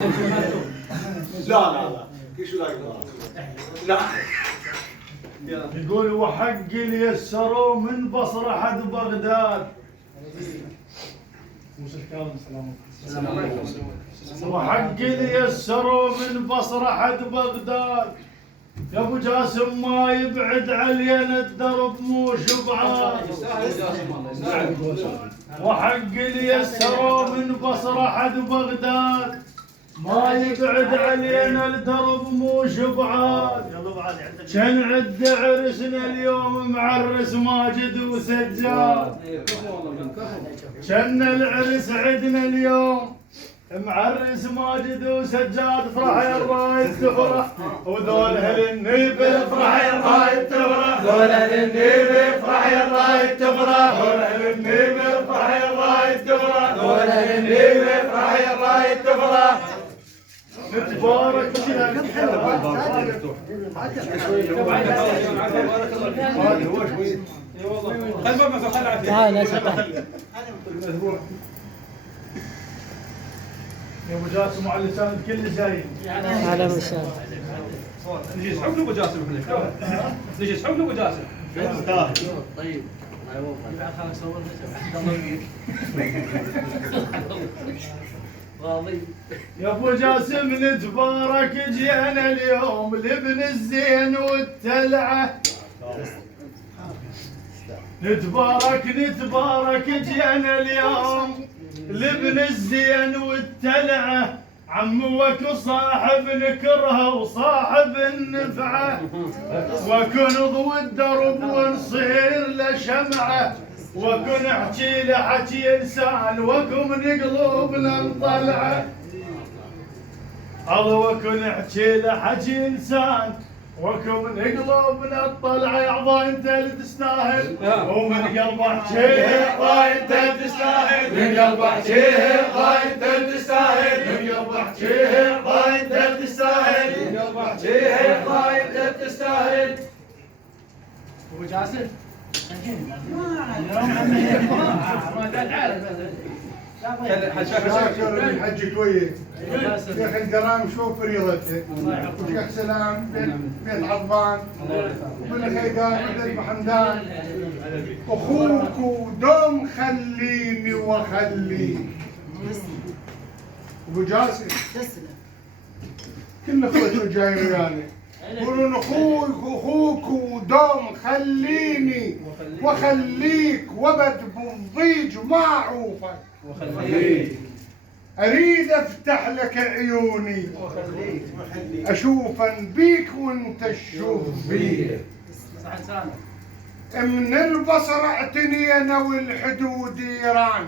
لا شو لا يقول وحق اللي يسروا من بصره حد بغداد. وحق اللي يسروا من بصره حد بغداد، يا ابو جاسم ما يبعد علينا الدرب مو شبعان. وحق اللي يسروا من بصره حد بغداد، ما يبعد علينا الدرب مو شبعان. كان عد عرسنا اليوم معرس ماجد وسجاد. كان العرس عدنا اليوم معرس ماجد وسجاد. افرح يا الرايد تفرح وذول هالنيب افرح يا الرايد تفرح. ذول هالنيب افرح يا الرايد تفرح. ذول هالنيب افرح يا الرايد تفرح. ذول هالنيب افرح يا الرايد تفرح. تبارك يا ابو جاسم على اللسان الكل زين. على مساء نجي نسحب ابو جاسم احنا. نجي نسحب ابو جاسم. طيب راضي يا ابو جاسم نتبارك جينا اليوم لابن الزين والتلعه. نتبارك جينا اليوم لابن الزين والتلعه. عموك وصاحب نكرها وصاحب النفعه، وكن ضو الدرب ونصير له شمعه. وكن احكي له حكي انسان وكن من قلوبنا نطلعه. الله وكن احكي له حكي انسان وكن من قلوبنا نطلعه. يا عضا انت اللي تستاهل ومن قلب احكيه عضا انت اللي تستاهل. من قلب احكيه عضا انت اللي تستاهل. من قلب احكيه عضا انت اللي تستاهل. من قلب احكيه عضا انت اللي تستاهل. ابو جاسم حجك وياه شيخ الكرام شوف فريضته وشيخ سلام بن عضبان وبن خيقان وبن حمدان. اخوك ودوم خليني وخليك. ابو جاسم كل اخوته جاي ويانا يقولون اخوك ودوم خليني وخليك وبد بالضيج ما اعوفك. اريد افتح لك عيوني اشوفا بيك وانت تشوف بي. من البصر اعتنينا والحدود ايران.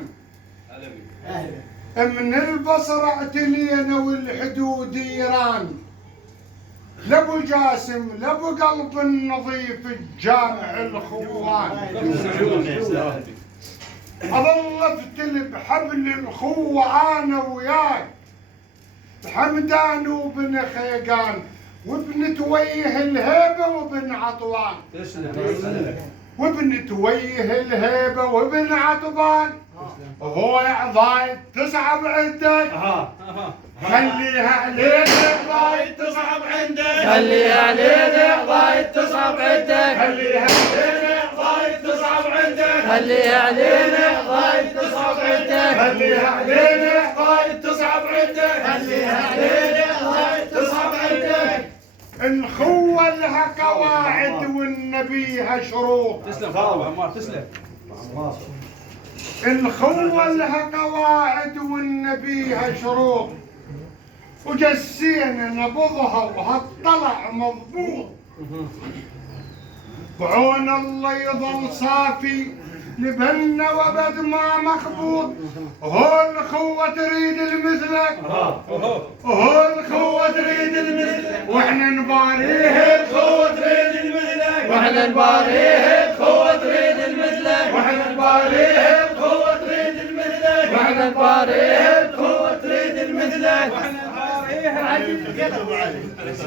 من البصر اعتنينا والحدود ايران. لابو جاسم لابو قلب النظيف الجامع الخوان. اظل افتل بحبل الخوة انا وياك بحمدان وبن خيقان وابن تويه الهيبة وابن عطوان. وابن تويه الهيبة وابن عطوان. وهو يعضاي تصعب عندك خليها علينا ضايد تصعب عندك. خليها علينا ضايد تصعب عندك. خليها علينا ضايد تصعب عندك. خليها علينا ضايد تصعب عندك. خليها علينا ضايد تصعب عندك. خليها علينا ضايد تصعب عندك. الخوة لها قواعد والنبيها شروط. تسلم خالد عمار تسلم. الخوة لها قواعد والنبيها شروط. وجسينا نبضها وهالطلع مضبوط. وعون الله يظل صافي لبنا وبد ما مخبوط. هو الخوة تريد المثلك. هو الخوة تريد المثلك. واحنا نباريه الخوة تريد المثلك. واحنا نباريه الخوة تريد المثلك. واحنا نباريه الخوة تريد المثلك. واحنا نباريه الخوة تريد المثلك.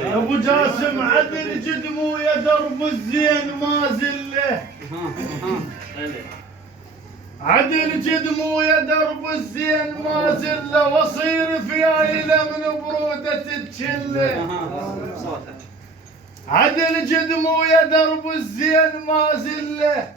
يا ابو جاسم عدل جدمو يا درب الزين ما زله. عدل جدمو يا درب الزين ما زله واصير في عيله من برودة تشله. عدل جدمو يا درب الزين ما زله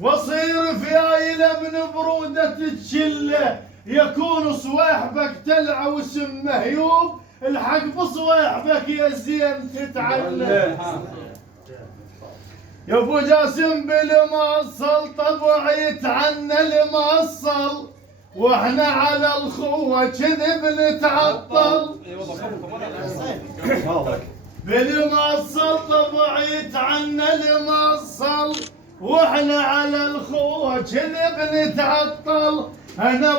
واصير في عيله من برودة تشله. يكون صواحبك تلعى واسم مهيوب الحق بصواحبك يا زين تتعلم. يا ابو جاسم بالمصل طبع يتعنى المصل واحنا على الخوه كذب نتعطل. بالمصل طبع يتعنى المصل واحنا على الخوه كذب نتعطل. انا